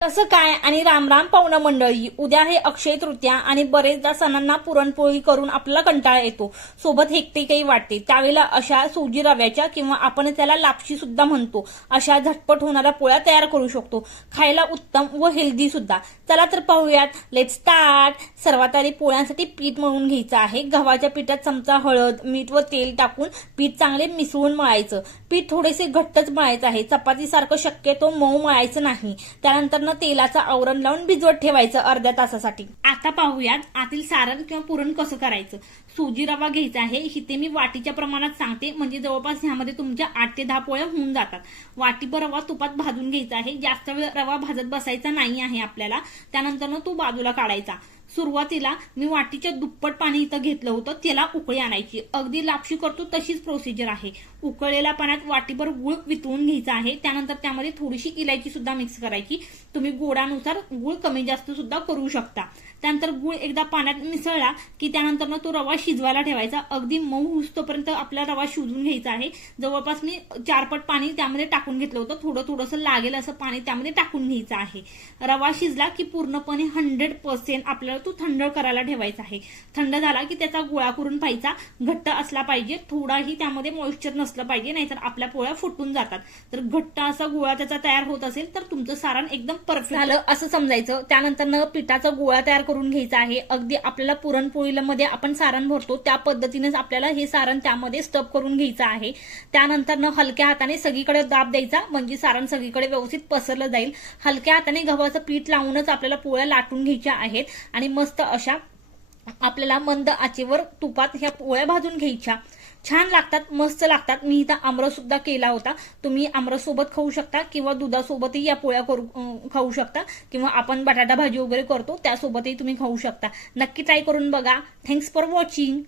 तसं काय आणि रामराम पाहुणा मंडळी उद्या हे अक्षय तृतीया आणि बरेचदा सणांना पुरणपोळी करून आपला कंटाळा येतो. सोबत हेकते काही वाटते. त्यावेळेला अशा सुजी रव्याच्या किंवा आपण त्याला लापशी सुद्धा म्हणतो. अशा झटपट होणाऱ्या पोळ्या तयार करू शकतो. खायला उत्तम व हेल्दी सुद्धा. चला तर पाहूयात. लेट स्टार्ट सर्वात आधी पोळ्यांसाठी पीठ मळून घ्यायचं आहे. गव्हाच्या पिठात चमचा हळद मीठ व तेल टाकून पीठ चांगले मिसळून मळायचं. पीठ थोडेसे घट्टच मळायचं आहे. चपातीसारखं शक्यतो मऊ मळायचं नाही. त्यानंतर तेलाचं आवरण लावून भिजवत ठेवायचं अर्ध्या तासासाठी. आता पाहूयात आतील सारण किंवा पुरण कसं करायचं? सुजी रवा घ्यायचा आहे. इथे मी वाटीच्या प्रमाणात सांगते. म्हणजे जवळपास ह्यामध्ये तुमच्या आठ ते दहा पोळ्या होऊन जातात. वाटीभर रवा तुपात भाजून घ्यायचा आहे. जास्त वेळ रवा भाजत बसायचा नाही आहे आपल्याला. त्यानंतर तो बाजूला काढायचा. सुरुवातीला मी वाटीच्या दुप्पट पाणी इथं घेतलं होतं त्याला उकळी आणायची. अगदी लापशी करतो तशीच प्रोसिजर आहे. उकळलेल्या पाण्यात वाटीभर गुळ वितळून घ्यायचा आहे. त्यानंतर त्यामध्ये थोडीशी इलायची सुद्धा मिक्स करायची. तुम्ही गोडानुसार गुळ कमी जास्त सुद्धा करू शकता. त्यानंतर गुळ एकदा पाण्यात मिसळला की त्यानंतर तो रवा शिजवायला ठेवायचा. अगदी मऊ होतोपर्यंत आपला रवा शिजून घ्यायचा आहे. जवळपास मी चारपट पाणी त्यामध्ये टाकून घेतलं होतं. थोडं थोडंसं लागेल असं पाणी त्यामध्ये टाकून घ्यायचं आहे. रवा शिजला की पूर्णपणे हंड्रेड पर्सेंट आपल्याला तो थंड करायला ठेवायचा आहे. थंड झाला की त्याचा गोळा करून पाहिजा घट्ट असला पाहिजे थोडाही त्यामध्ये मॉइश्चर नसलं पाहिजे नाहीतर आपल्या पोळ्या फुटून जातात. तर घट्ट असा गोळा त्याचा तयार होत असेल तर तुमचं सारण एकदम परफेक्ट झालं असं समजायचं. त्यानंतर न पिठाचा गोळा तयार करून घ्यायचा आहे. अगदी आपल्याला पुरणपोळीला मध्ये आपण सारण भरतो त्या पद्धतीनेच आपल्याला हे सारण त्यामध्ये स्टफ करून घ्यायचं आहे. त्यानंतर न हलक्या हाताने सगळीकडे दाब द्यायचा म्हणजे सारण सगळीकडे व्यवस्थित पसरलं जाईल. हलक्या हाताने गव्हाचं पीठ लावूनच आपल्याला पोळ्या लाटून घ्यायच्या आहेत. आणि मस्त अशा आपल्याला मंद आचेवर तुपात ह्या पोळ्या भाजून घ्यायच्या. छान लागतात मस्त लागतात. मी इथं आमरस सुद्धा केला होता. तुम्ही आमरस सोबत खाऊ शकता किंवा दुधासोबतही या पोळ्या करू खाऊ शकता किंवा आपण बटाटा भाजी वगैरे करतो त्यासोबतही तुम्ही खाऊ शकता. नक्की ट्राय करून बघा. Thanks for watching